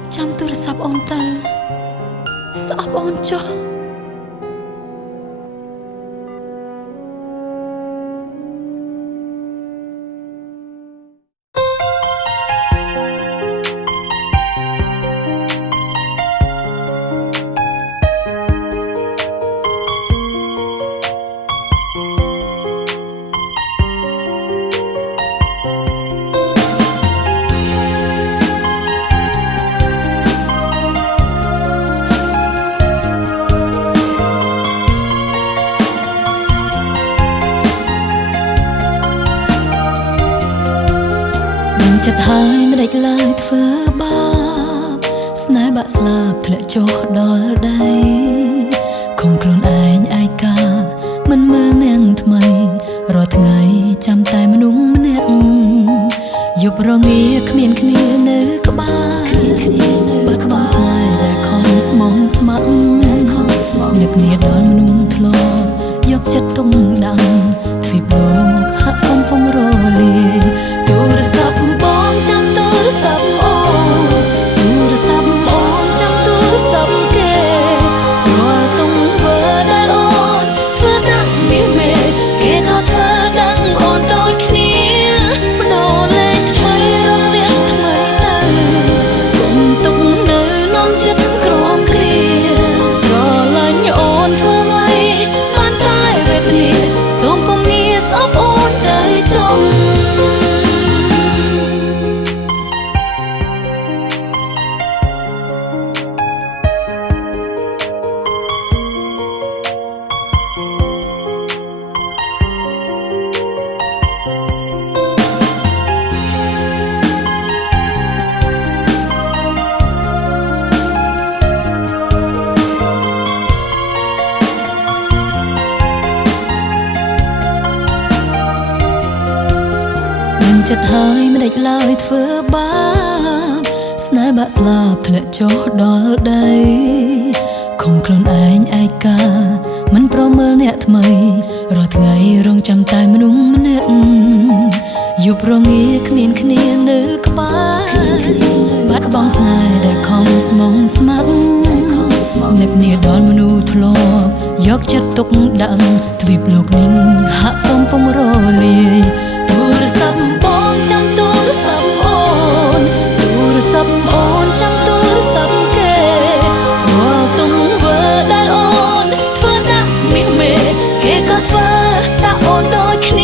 บจำទូរស័ព្ទអូនទៅស្អប់អូនចុះចិត្តហើយមិនដេចឡើយធ្វើបាបស្នេហ៍បាក់ស្លាប់ធ្លាក់ចុះដល់ដីឃុំខ្លួនឯងឯកាមិនមើលនាងថ្មីរាល់ថ្ងៃចាំតែមនុស្សម្នាក់យប់រងាគ្មានគ្នានៅក្បែរបើក្បង់ស្នេហ៍ដែលខំស្មងស្ម័គ្រនឹកគ្នាដល់មនុស្សធ្លាប់យកចិត្តទុកដាក់ទ្វីបលោកហាក់កំពុងរលាយទូរស័ព្ទបងចាំទូរស័ព្ទអូនទូរស័ព្ទអូនចាំទូរស័ព្ទគេរាល់ទង្វើដែលអូនធ្វើដាក់មាសមេគេក៏ធ្វើដឹងអូនដូចគ្នាបដូរលេខថ្មីរកអ្នកថ្មីទៅគុំទុកនៅនំចិត្តក្រំគ្រាស្រឡាញ់អូនធ្វើໄວបានតែវេទនាសូមគុំងារស្អប់អូនđờiចុងចិត្តហើយមិនដេចឡើយធ្វើបាបស្នេហ៍បាក់ស្លាប់ធ្លាក់ចុះដល់ដីឃុំខ្លួនឯងឯកាមិនព្រមមើលអ្នកថ្មីរាល់ថ្ងៃរងចាំតែមនុស្សម្នាក់យប់រងាគ្មានគ្នានៅក្បែរបាត់បង់ស្នេហ៍ដែលខំស្មងស្ម័គ្រនឹកគ្នាដល់មនុស្សធ្លាប់យកចិត្តទុកដាក់ទ្វីបលោកនេះហាក់កំពុងរលាយទូរស័ព្ទបងចាំទូរស័ព្ទអូនទូរស័ព្ទអូនចាំទូរស័ព្ទគេរាល់ទង្វើដែលអូនធ្វើដាក់មាសមេគេក៏ធ្វើដាក់អូនដូចគ្នា